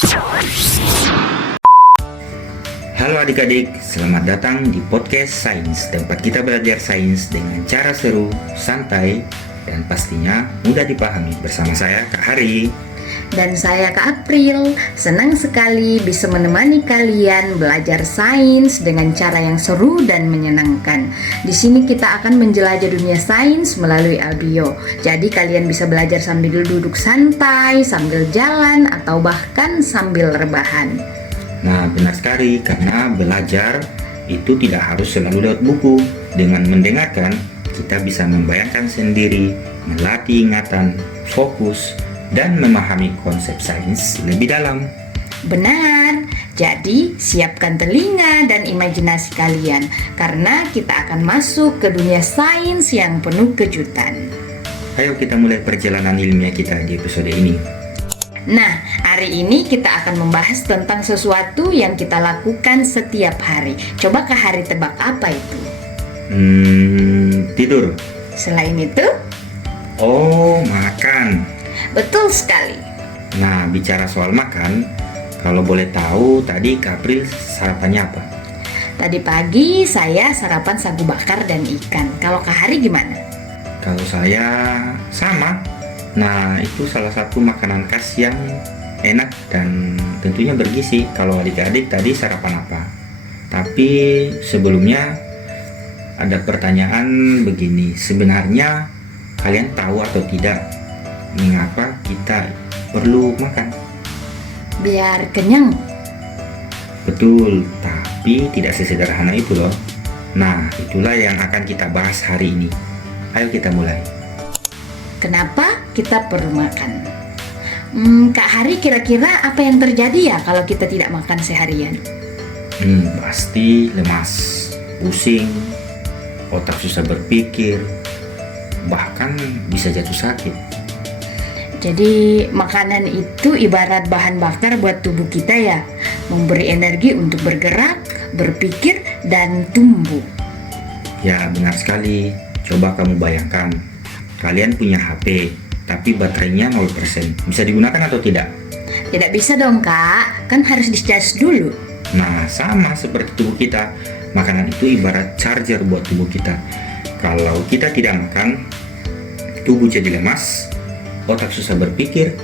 Halo adik-adik, selamat datang di podcast Sains, tempat kita belajar sains dengan cara seru, santai, dan pastinya mudah dipahami. Bersama saya Kak Hari. Dan saya Kak April. Senang sekali bisa menemani kalian belajar sains dengan cara yang seru dan menyenangkan. Di sini kita akan menjelajah dunia sains melalui audio. Jadi kalian bisa belajar sambil duduk santai, sambil jalan, atau bahkan sambil rebahan. Nah, benar sekali, karena belajar itu tidak harus selalu lewat buku. Dengan mendengarkan, kita bisa membayangkan sendiri, melatih ingatan, fokus, dan memahami konsep sains lebih dalam. Benar, jadi siapkan telinga dan imajinasi kalian, karena kita akan masuk ke dunia sains yang penuh kejutan. Ayo kita mulai perjalanan ilmiah kita di episode ini. Nah, hari ini kita akan membahas tentang sesuatu yang kita lakukan setiap hari. Coba Kak Hari tebak apa itu? Tidur. Selain itu? Oh, makan. Betul sekali. Nah, bicara soal makan, kalau boleh tahu tadi Kak April sarapannya apa? Tadi pagi saya sarapan sagu bakar dan ikan. Kalau Kak Hari gimana? Kalau saya sama. Nah, itu salah satu makanan khas yang enak dan tentunya bergizi. Kalau adik-adik tadi sarapan apa? Tapi sebelumnya ada pertanyaan begini. Sebenarnya kalian tahu atau tidak mengapa kita perlu makan? Biar kenyang. Betul, tapi tidak sesederhana itu loh. Nah, itulah yang akan kita bahas hari ini. Ayo kita mulai. Kenapa kita perlu makan? Kak Hari, kira-kira apa yang terjadi ya kalau kita tidak makan seharian? Pasti lemas, pusing, otak susah berpikir, bahkan bisa jatuh sakit. Jadi makanan itu ibarat bahan bakar buat tubuh kita ya, memberi energi untuk bergerak, berpikir, dan tumbuh. Ya, benar sekali. Coba kamu bayangkan, kalian punya HP, tapi baterainya 0%. Bisa digunakan atau tidak? Tidak bisa dong Kak, kan harus dicas dulu. Nah, sama seperti tubuh kita. Makanan itu ibarat charger buat tubuh kita. Kalau kita tidak makan, tubuh jadi lemas, otak susah berpikir,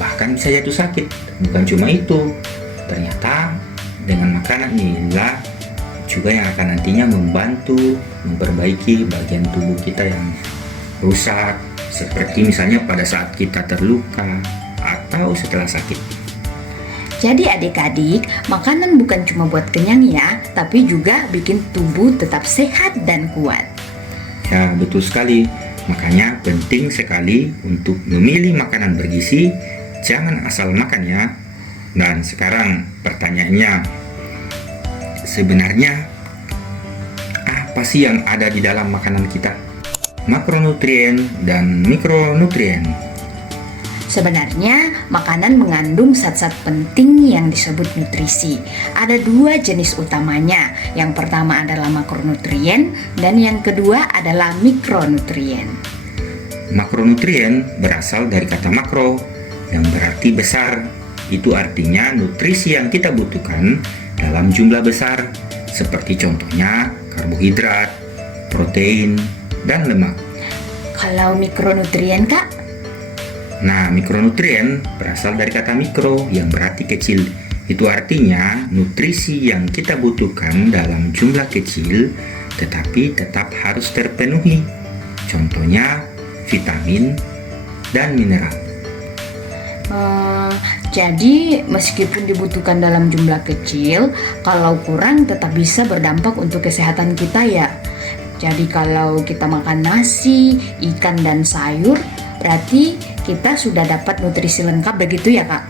bahkan bisa jatuh sakit. Bukan cuma itu, ternyata dengan makanan inilah juga yang akan nantinya membantu memperbaiki bagian tubuh kita yang rusak, seperti misalnya pada saat kita terluka atau setelah sakit. Jadi adik-adik, makanan bukan cuma buat kenyang ya, tapi juga bikin tubuh tetap sehat dan kuat. Ya, betul sekali. Makanya penting sekali untuk memilih makanan bergizi, jangan asal makan ya. Dan sekarang pertanyaannya, sebenarnya apa sih yang ada di dalam makanan kita? Makronutrien dan mikronutrien. Sebenarnya, makanan mengandung zat-zat penting yang disebut nutrisi. Ada dua jenis utamanya. Yang pertama adalah makronutrien dan yang kedua adalah mikronutrien. Makronutrien berasal dari kata makro yang berarti besar. Itu artinya nutrisi yang kita butuhkan dalam jumlah besar, seperti contohnya karbohidrat, protein, dan lemak. Kalau mikronutrien Kak? Nah, mikronutrien berasal dari kata mikro yang berarti kecil. Itu artinya nutrisi yang kita butuhkan dalam jumlah kecil tetapi tetap harus terpenuhi. Contohnya vitamin dan mineral. Jadi meskipun dibutuhkan dalam jumlah kecil, kalau kurang tetap bisa berdampak untuk kesehatan kita ya. Jadi kalau kita makan nasi, ikan, dan sayur, berarti kita sudah dapat nutrisi lengkap begitu ya Kak?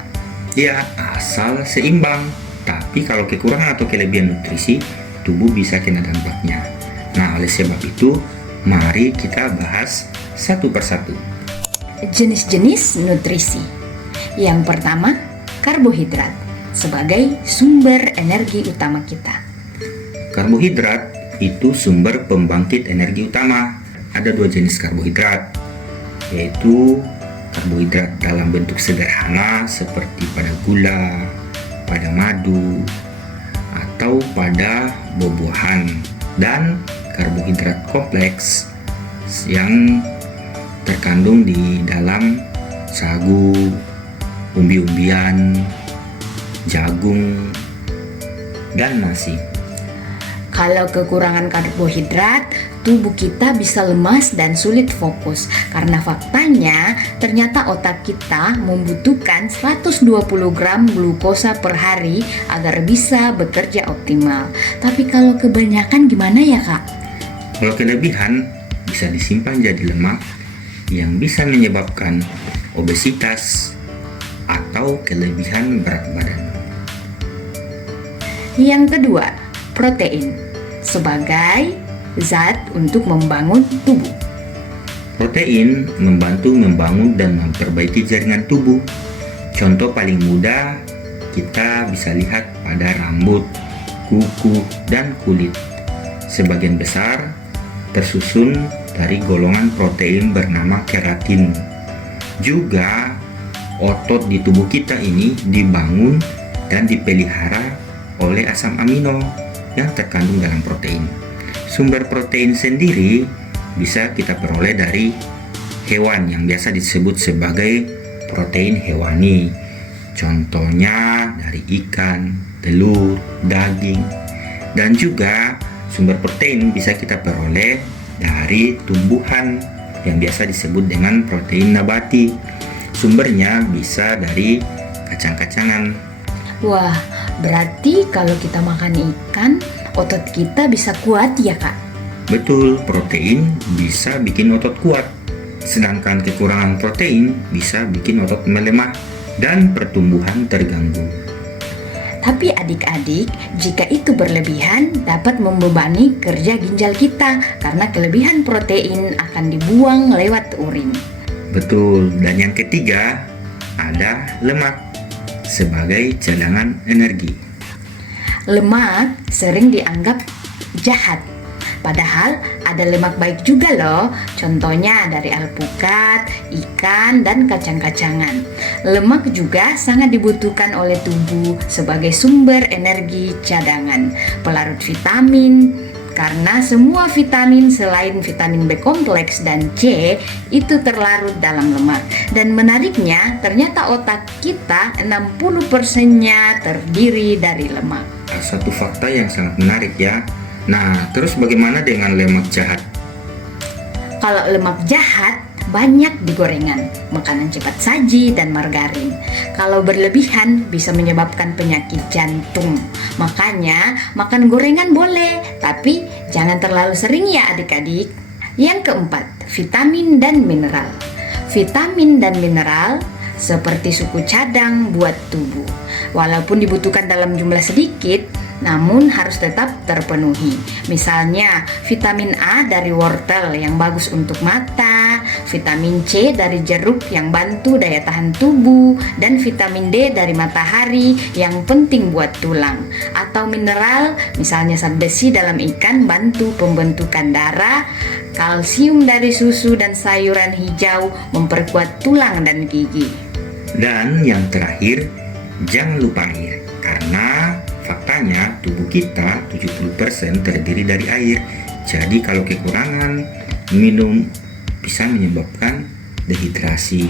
Ya, asal seimbang. Tapi kalau kekurangan atau kelebihan nutrisi, tubuh bisa kena dampaknya. Nah, oleh sebab itu, mari kita bahas satu persatu. Jenis-jenis nutrisi. Yang pertama, karbohidrat sebagai sumber energi utama kita. Karbohidrat itu sumber pembangkit energi utama. Ada dua jenis karbohidrat, yaitu karbohidrat dalam bentuk sederhana seperti pada gula, pada madu, atau pada buah-buahan, dan karbohidrat kompleks yang terkandung di dalam sagu, umbi-umbian, jagung, dan nasi. Kalau kekurangan karbohidrat, tubuh kita bisa lemas dan sulit fokus. Karena faktanya, ternyata otak kita membutuhkan 120 gram glukosa per hari agar bisa bekerja optimal. Tapi kalau kebanyakan gimana ya, Kak? Kalau kelebihan bisa disimpan jadi lemak yang bisa menyebabkan obesitas atau kelebihan berat badan. Yang kedua, protein sebagai zat untuk membangun tubuh. Protein membantu membangun dan memperbaiki jaringan tubuh. Contoh paling mudah kita bisa lihat pada rambut, kuku, dan kulit. Sebagian besar tersusun dari golongan protein bernama keratin. Juga otot di tubuh kita ini dibangun dan dipelihara oleh asam amino yang terkandung dalam protein. Sumber protein sendiri bisa kita peroleh dari hewan yang biasa disebut sebagai protein hewani. Contohnya dari ikan, telur, daging, dan juga sumber protein bisa kita peroleh dari tumbuhan yang biasa disebut dengan protein nabati. Sumbernya bisa dari kacang-kacangan. Wah, berarti kalau kita makan ikan, otot kita bisa kuat ya, Kak? Betul, protein bisa bikin otot kuat. Sedangkan kekurangan protein bisa bikin otot melemah dan pertumbuhan terganggu. Tapi adik-adik, jika itu berlebihan dapat membebani kerja ginjal kita karena kelebihan protein akan dibuang lewat urin. Betul, dan yang ketiga ada lemak sebagai cadangan energi. Lemak sering dianggap jahat, padahal ada lemak baik juga loh. Contohnya dari alpukat, ikan, dan kacang-kacangan. Lemak juga sangat dibutuhkan oleh tubuh sebagai sumber energi cadangan, pelarut vitamin, karena semua vitamin selain vitamin B kompleks dan C itu terlarut dalam lemak. Dan menariknya, ternyata otak kita 60%-nya terdiri dari lemak. Satu fakta yang sangat menarik ya. Nah, terus bagaimana dengan lemak jahat? Kalau lemak jahat banyak di gorengan, makanan cepat saji, dan margarin. Kalau berlebihan bisa menyebabkan penyakit jantung. Makanya makan gorengan boleh, tapi jangan terlalu sering ya adik-adik. Yang keempat, vitamin dan mineral. Vitamin dan mineral seperti suku cadang buat tubuh. Walaupun dibutuhkan dalam jumlah sedikit, namun harus tetap terpenuhi. Misalnya vitamin A dari wortel yang bagus untuk mata, vitamin C dari jeruk yang bantu daya tahan tubuh, dan vitamin D dari matahari yang penting buat tulang. Atau mineral, misalnya zat besi dalam ikan bantu pembentukan darah, kalsium dari susu dan sayuran hijau memperkuat tulang dan gigi. Dan yang terakhir, jangan lupa air, karena faktanya tubuh kita 70% terdiri dari air. Jadi kalau kekurangan minum bisa menyebabkan dehidrasi.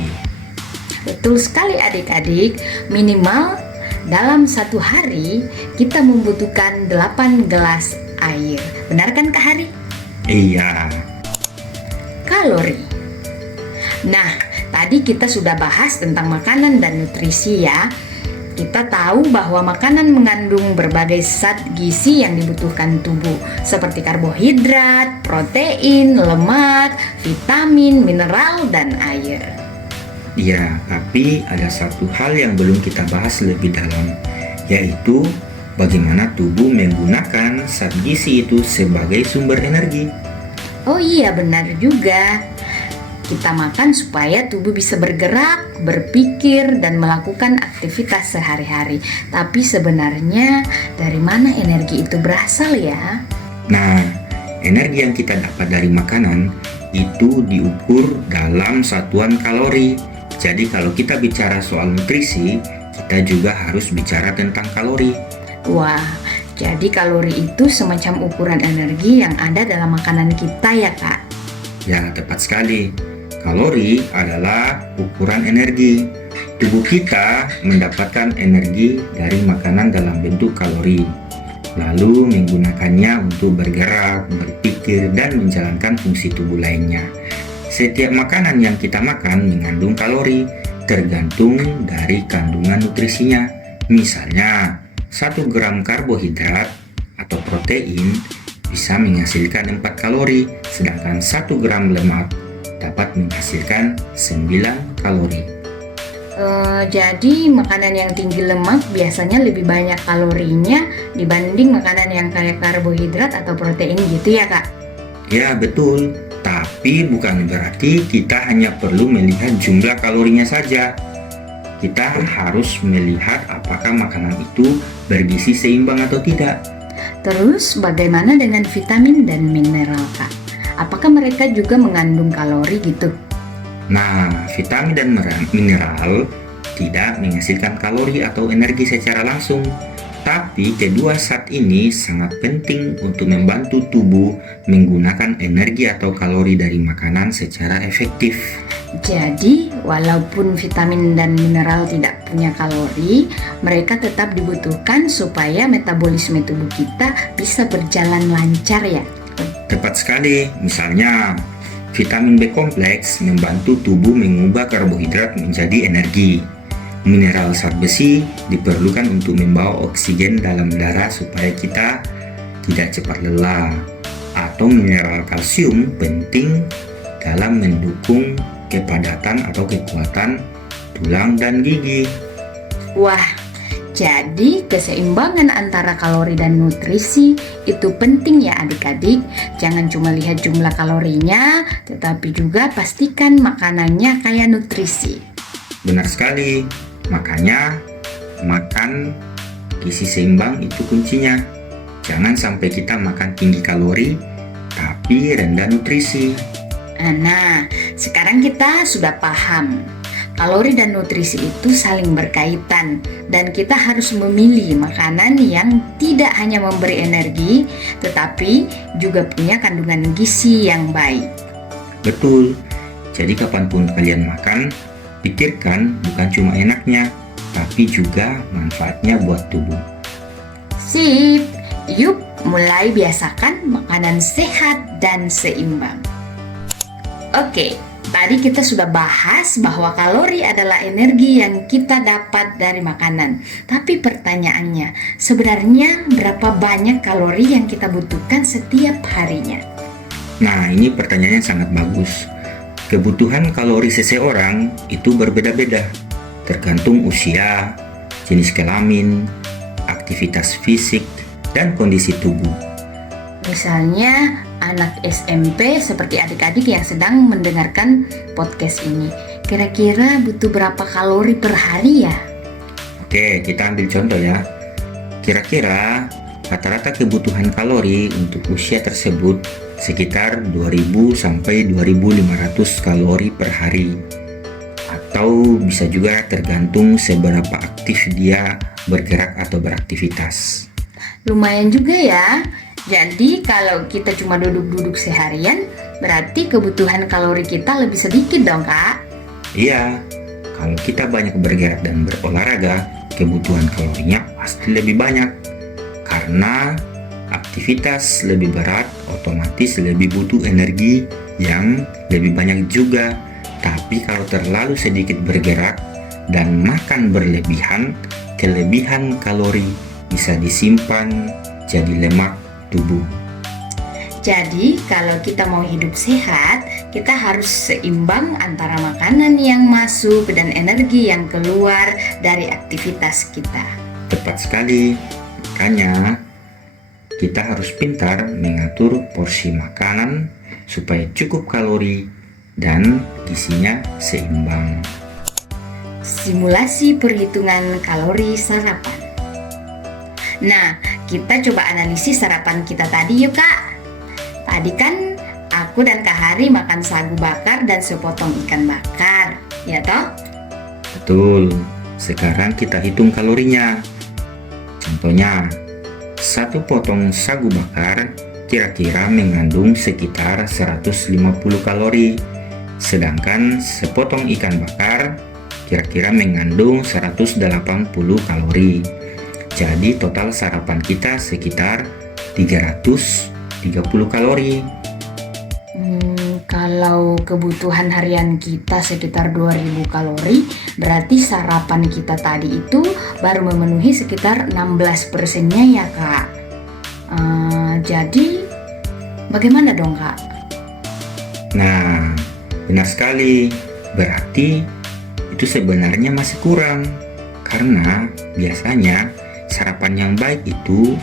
Betul sekali adik-adik, minimal dalam satu hari kita membutuhkan 8 gelas air. Benar kan Kak Hari? Iya. Kalori. Nah, tadi kita sudah bahas tentang makanan dan nutrisi ya. Kita tahu bahwa makanan mengandung berbagai zat gizi yang dibutuhkan tubuh, seperti karbohidrat, protein, lemak, vitamin, mineral, dan air. Iya, tapi ada satu hal yang belum kita bahas lebih dalam, yaitu bagaimana tubuh menggunakan zat gizi itu sebagai sumber energi. Oh iya, benar juga. Kita makan supaya tubuh bisa bergerak, berpikir, dan melakukan aktivitas sehari-hari. Tapi sebenarnya dari mana energi itu berasal ya? Nah, energi yang kita dapat dari makanan itu diukur dalam satuan kalori. Jadi kalau kita bicara soal nutrisi, kita juga harus bicara tentang kalori. Wah, jadi kalori itu semacam ukuran energi yang ada dalam makanan kita ya Kak? Ya, tepat sekali. Kalori adalah ukuran energi. Tubuh kita mendapatkan energi dari makanan dalam bentuk kalori, lalu menggunakannya untuk bergerak, berpikir, dan menjalankan fungsi tubuh lainnya. Setiap makanan yang kita makan mengandung kalori, tergantung dari kandungan nutrisinya. Misalnya, 1 gram karbohidrat atau protein bisa menghasilkan 4 kalori, sedangkan 1 gram lemak dapat menghasilkan 9 kalori. Jadi makanan yang tinggi lemak biasanya lebih banyak kalorinya dibanding makanan yang kaya karbohidrat atau protein gitu ya Kak? Ya betul, tapi bukan berarti kita hanya perlu melihat jumlah kalorinya saja. Kita harus melihat apakah makanan itu bergizi seimbang atau tidak. Terus bagaimana dengan vitamin dan mineral Kak? Apakah mereka juga mengandung kalori gitu? Nah, vitamin dan mineral tidak menghasilkan kalori atau energi secara langsung, tapi kedua zat ini sangat penting untuk membantu tubuh menggunakan energi atau kalori dari makanan secara efektif. Jadi, walaupun vitamin dan mineral tidak punya kalori, mereka tetap dibutuhkan supaya metabolisme tubuh kita bisa berjalan lancar ya. Tepat sekali, misalnya vitamin B kompleks membantu tubuh mengubah karbohidrat menjadi energi. Mineral zat besi diperlukan untuk membawa oksigen dalam darah supaya kita tidak cepat lelah. Atau mineral kalsium penting dalam mendukung kepadatan atau kekuatan tulang dan gigi. Wah, jadi keseimbangan antara kalori dan nutrisi itu penting ya adik-adik. Jangan cuma lihat jumlah kalorinya, tetapi juga pastikan makanannya kaya nutrisi. Benar sekali, makanya makan gizi seimbang itu kuncinya. Jangan sampai kita makan tinggi kalori, tapi rendah nutrisi. Nah, sekarang kita sudah paham. Kalori dan nutrisi itu saling berkaitan dan kita harus memilih makanan yang tidak hanya memberi energi tetapi juga punya kandungan gizi yang baik. Betul, jadi kapanpun kalian makan, pikirkan bukan cuma enaknya, tapi juga manfaatnya buat tubuh. Sip, yuk mulai biasakan makanan sehat dan seimbang. Oke. Tadi kita sudah bahas bahwa kalori adalah energi yang kita dapat dari makanan. Tapi pertanyaannya, sebenarnya berapa banyak kalori yang kita butuhkan setiap harinya? Nah, ini pertanyaannya sangat bagus. Kebutuhan kalori seseorang itu berbeda-beda, tergantung usia, jenis kelamin, aktivitas fisik, dan kondisi tubuh. Misalnya, anak SMP seperti adik-adik yang sedang mendengarkan podcast ini, kira-kira butuh berapa kalori per hari ya? Oke, kita ambil contoh ya. Kira-kira rata-rata kebutuhan kalori untuk usia tersebut sekitar 2000 sampai 2500 kalori per hari. Atau bisa juga tergantung seberapa aktif dia bergerak atau beraktivitas. Lumayan juga ya. Jadi kalau kita cuma duduk-duduk seharian, berarti kebutuhan kalori kita lebih sedikit dong Kak? Iya, kalau kita banyak bergerak dan berolahraga, kebutuhan kalorinya pasti lebih banyak. Karena aktivitas lebih berat, otomatis lebih butuh energi yang lebih banyak juga. Tapi kalau terlalu sedikit bergerak dan makan berlebihan, kelebihan kalori bisa disimpan jadi lemak tubuh. Jadi kalau kita mau hidup sehat, kita harus seimbang antara makanan yang masuk dan energi yang keluar dari aktivitas kita. Tepat sekali, makanya kita harus pintar mengatur porsi makanan supaya cukup kalori dan gizinya seimbang. Simulasi perhitungan kalori sarapan. Nah, kita coba analisis sarapan kita tadi yuk Kak. Tadi kan aku dan Kak Hari makan sagu bakar dan sepotong ikan bakar, ya toh? Betul. Sekarang kita hitung kalorinya. Contohnya, satu potong sagu bakar kira-kira mengandung sekitar 150 kalori. Sedangkan sepotong ikan bakar kira-kira mengandung 180 kalori. Jadi total sarapan kita sekitar 330 kalori. Kalau kebutuhan harian kita sekitar 2000 kalori, berarti sarapan kita tadi itu baru memenuhi sekitar 16%-nya ya Kak. Jadi bagaimana dong Kak? Nah, benar sekali. Berarti itu sebenarnya masih kurang. Karena biasanya sarapan yang baik itu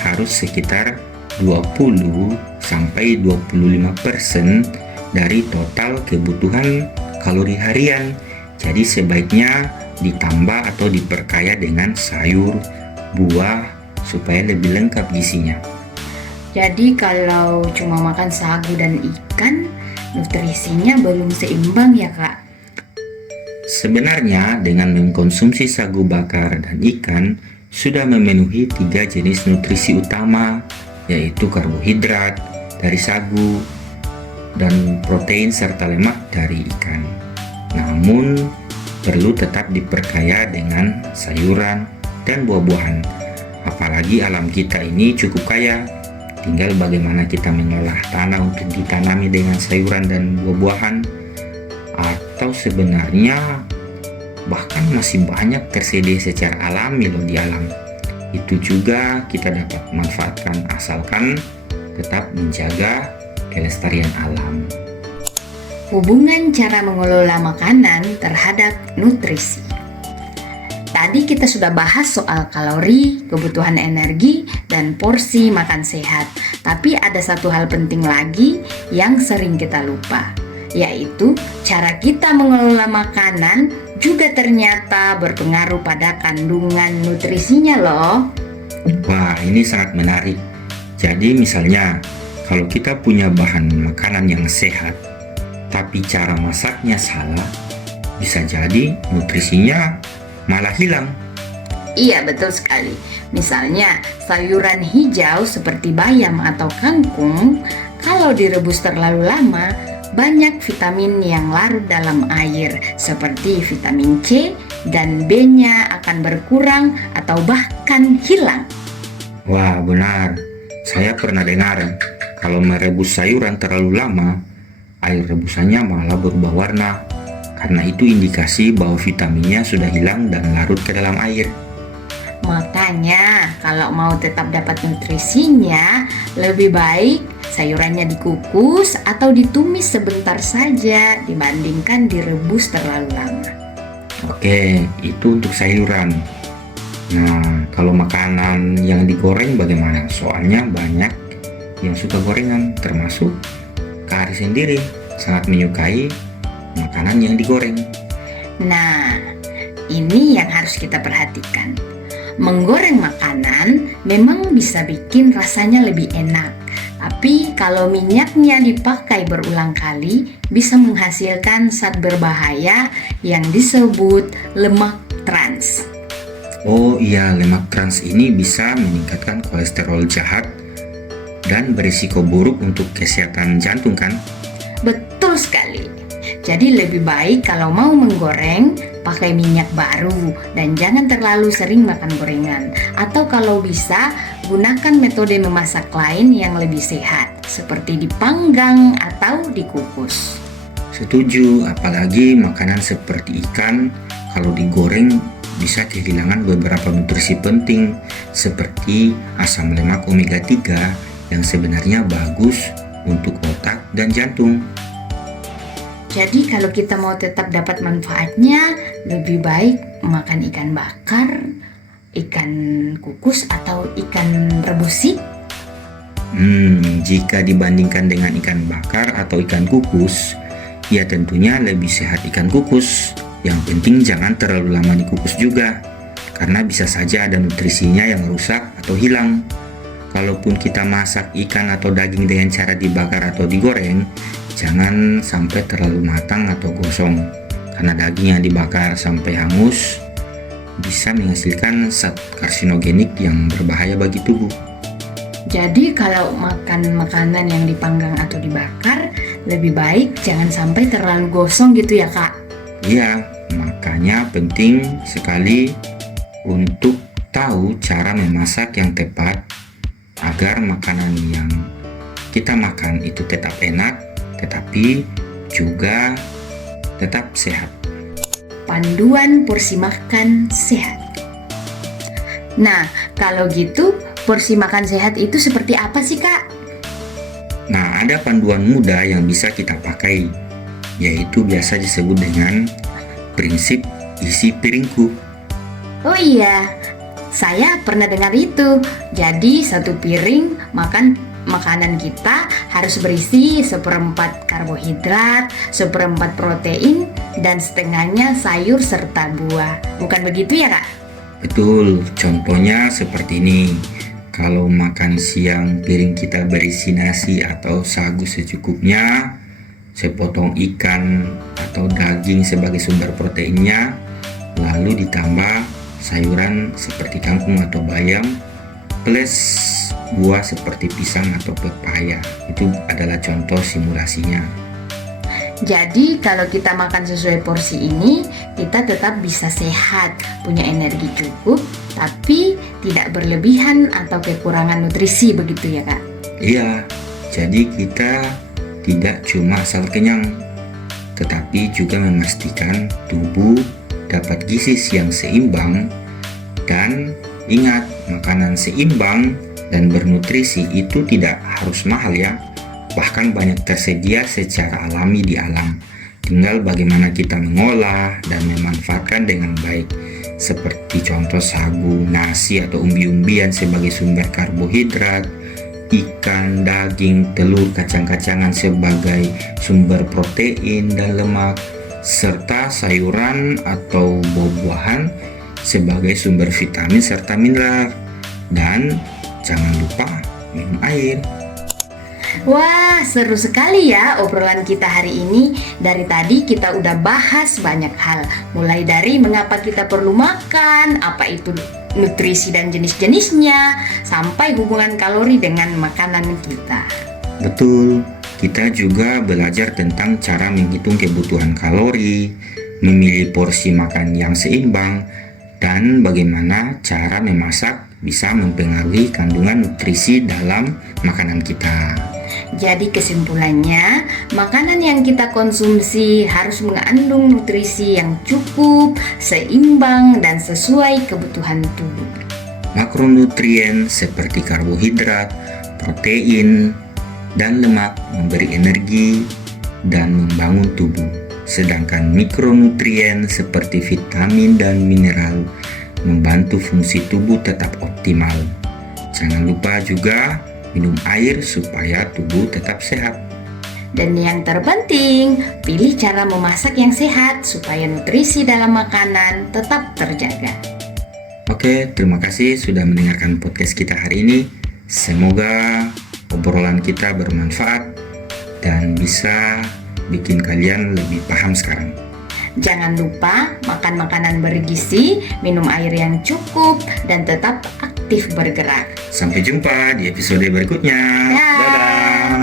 harus sekitar 20-25% dari total kebutuhan kalori harian. Jadi sebaiknya ditambah atau diperkaya dengan sayur, buah supaya lebih lengkap gizinya. Jadi kalau cuma makan sagu dan ikan, nutrisinya belum seimbang ya Kak? Sebenarnya dengan mengkonsumsi sagu bakar dan ikan sudah memenuhi 3 jenis nutrisi utama, yaitu karbohidrat dari sagu dan protein serta lemak dari ikan. Namun perlu tetap diperkaya dengan sayuran dan buah-buahan. Apalagi alam kita ini cukup kaya. Tinggal bagaimana kita mengolah tanah untuk ditanami dengan sayuran dan buah-buahan. Atau sebenarnya bahkan masih banyak tersedia secara alami loh di alam. Itu juga kita dapat manfaatkan asalkan tetap menjaga kelestarian alam. Hubungan cara mengelola makanan terhadap nutrisi. Tadi kita sudah bahas soal kalori, kebutuhan energi, dan porsi makan sehat. Tapi ada satu hal penting lagi yang sering kita lupa, yaitu cara kita mengelola makanan juga ternyata berpengaruh pada kandungan nutrisinya loh. Wah, ini sangat menarik. Jadi misalnya, kalau kita punya bahan makanan yang sehat, tapi cara masaknya salah, bisa jadi nutrisinya malah hilang. Iya, betul sekali. Misalnya, sayuran hijau seperti bayam atau kangkung, kalau direbus terlalu lama, banyak vitamin yang larut dalam air, seperti vitamin C dan B-nya akan berkurang atau bahkan hilang. Wah, benar. Saya pernah dengar, kalau merebus sayuran terlalu lama, air rebusannya malah berubah warna. Karena itu indikasi bahwa vitaminnya sudah hilang dan larut ke dalam air. Makanya, kalau mau tetap dapat nutrisinya, lebih baik sayurannya dikukus atau ditumis sebentar saja dibandingkan direbus terlalu lama. Oke, itu untuk sayuran. Nah, kalau makanan yang digoreng bagaimana? Soalnya banyak yang suka gorengan, termasuk Kak Ari sendiri sangat menyukai makanan yang digoreng. Nah, ini yang harus kita perhatikan. Menggoreng makanan memang bisa bikin rasanya lebih enak. Tapi kalau minyaknya dipakai berulang kali, bisa menghasilkan zat berbahaya yang disebut lemak trans. Oh iya, lemak trans ini bisa meningkatkan kolesterol jahat dan berisiko buruk untuk kesehatan jantung kan? Betul sekali. Jadi lebih baik kalau mau menggoreng, pakai minyak baru dan jangan terlalu sering makan gorengan. Atau kalau bisa, gunakan metode memasak lain yang lebih sehat, seperti dipanggang atau dikukus. Setuju, apalagi makanan seperti ikan kalau digoreng bisa kehilangan beberapa nutrisi penting seperti asam lemak omega 3 yang sebenarnya bagus untuk otak dan jantung. Jadi kalau kita mau tetap dapat manfaatnya, lebih baik makan ikan bakar, ikan kukus atau ikan rebus sih. Jika dibandingkan dengan ikan bakar atau ikan kukus, ya tentunya lebih sehat ikan kukus. Yang penting jangan terlalu lama dikukus juga, karena bisa saja ada nutrisinya yang rusak atau hilang. Kalaupun kita masak ikan atau daging dengan cara dibakar atau digoreng, jangan sampai terlalu matang atau gosong, karena daging yang dibakar sampai hangus bisa menghasilkan zat karsinogenik yang berbahaya bagi tubuh. Jadi kalau makan makanan yang dipanggang atau dibakar, lebih baik jangan sampai terlalu gosong gitu ya Kak? Iya, makanya penting sekali untuk tahu cara memasak yang tepat agar makanan yang kita makan itu tetap enak, tetapi juga tetap sehat. Panduan porsi makan sehat. Nah, kalau gitu porsi makan sehat itu seperti apa sih Kak? Nah, ada panduan mudah yang bisa kita pakai, yaitu biasa disebut dengan prinsip isi piringku. Oh iya, saya pernah dengar itu. Jadi satu piring makanan kita harus berisi 1/4 karbohidrat, 1/4 protein, dan setengahnya sayur serta buah. Bukan begitu ya Kak? Betul, contohnya seperti ini. Kalau makan siang piring kita berisi nasi atau sagu secukupnya, sepotong ikan atau daging sebagai sumber proteinnya, lalu ditambah sayuran seperti kangkung atau bayam, plus buah seperti pisang atau pepaya. Itu adalah contoh simulasinya. Jadi kalau kita makan sesuai porsi ini, kita tetap bisa sehat, punya energi cukup, tapi tidak berlebihan atau kekurangan nutrisi, begitu ya Kak? Iya, jadi kita tidak cuma asal kenyang, tetapi juga memastikan tubuh dapat gizi yang seimbang. Dan ingat, makanan seimbang dan bernutrisi itu tidak harus mahal ya. Bahkan banyak tersedia secara alami di alam. Tinggal bagaimana kita mengolah dan memanfaatkan dengan baik. Seperti contoh sagu, nasi atau umbi-umbian sebagai sumber karbohidrat, ikan, daging, telur, kacang-kacangan sebagai sumber protein dan lemak, serta sayuran atau buah-buahan sebagai sumber vitamin serta mineral. Dan jangan lupa minum air. Wah, seru sekali ya obrolan kita hari ini. Dari tadi kita udah bahas banyak hal. Mulai dari mengapa kita perlu makan, apa itu nutrisi dan jenis-jenisnya, sampai hubungan kalori dengan makanan kita. Betul, kita juga belajar tentang cara menghitung kebutuhan kalori, memilih porsi makan yang seimbang, dan bagaimana cara memasak bisa mempengaruhi kandungan nutrisi dalam makanan kita. Jadi kesimpulannya, makanan yang kita konsumsi harus mengandung nutrisi yang cukup, seimbang, dan sesuai kebutuhan tubuh. Makronutrien seperti karbohidrat, protein, dan lemak memberi energi dan membangun tubuh. Sedangkan mikronutrien seperti vitamin dan mineral membantu fungsi tubuh tetap optimal. Jangan lupa juga minum air supaya tubuh tetap sehat. Dan yang terpenting, pilih cara memasak yang sehat supaya nutrisi dalam makanan tetap terjaga. Oke, terima kasih sudah mendengarkan podcast kita hari ini. Semoga obrolan kita bermanfaat dan bisa bikin kalian lebih paham sekarang. Jangan lupa makan makanan bergizi, minum air yang cukup, dan tetap aktif bergerak. Sampai jumpa di episode berikutnya. Dah. Dadah.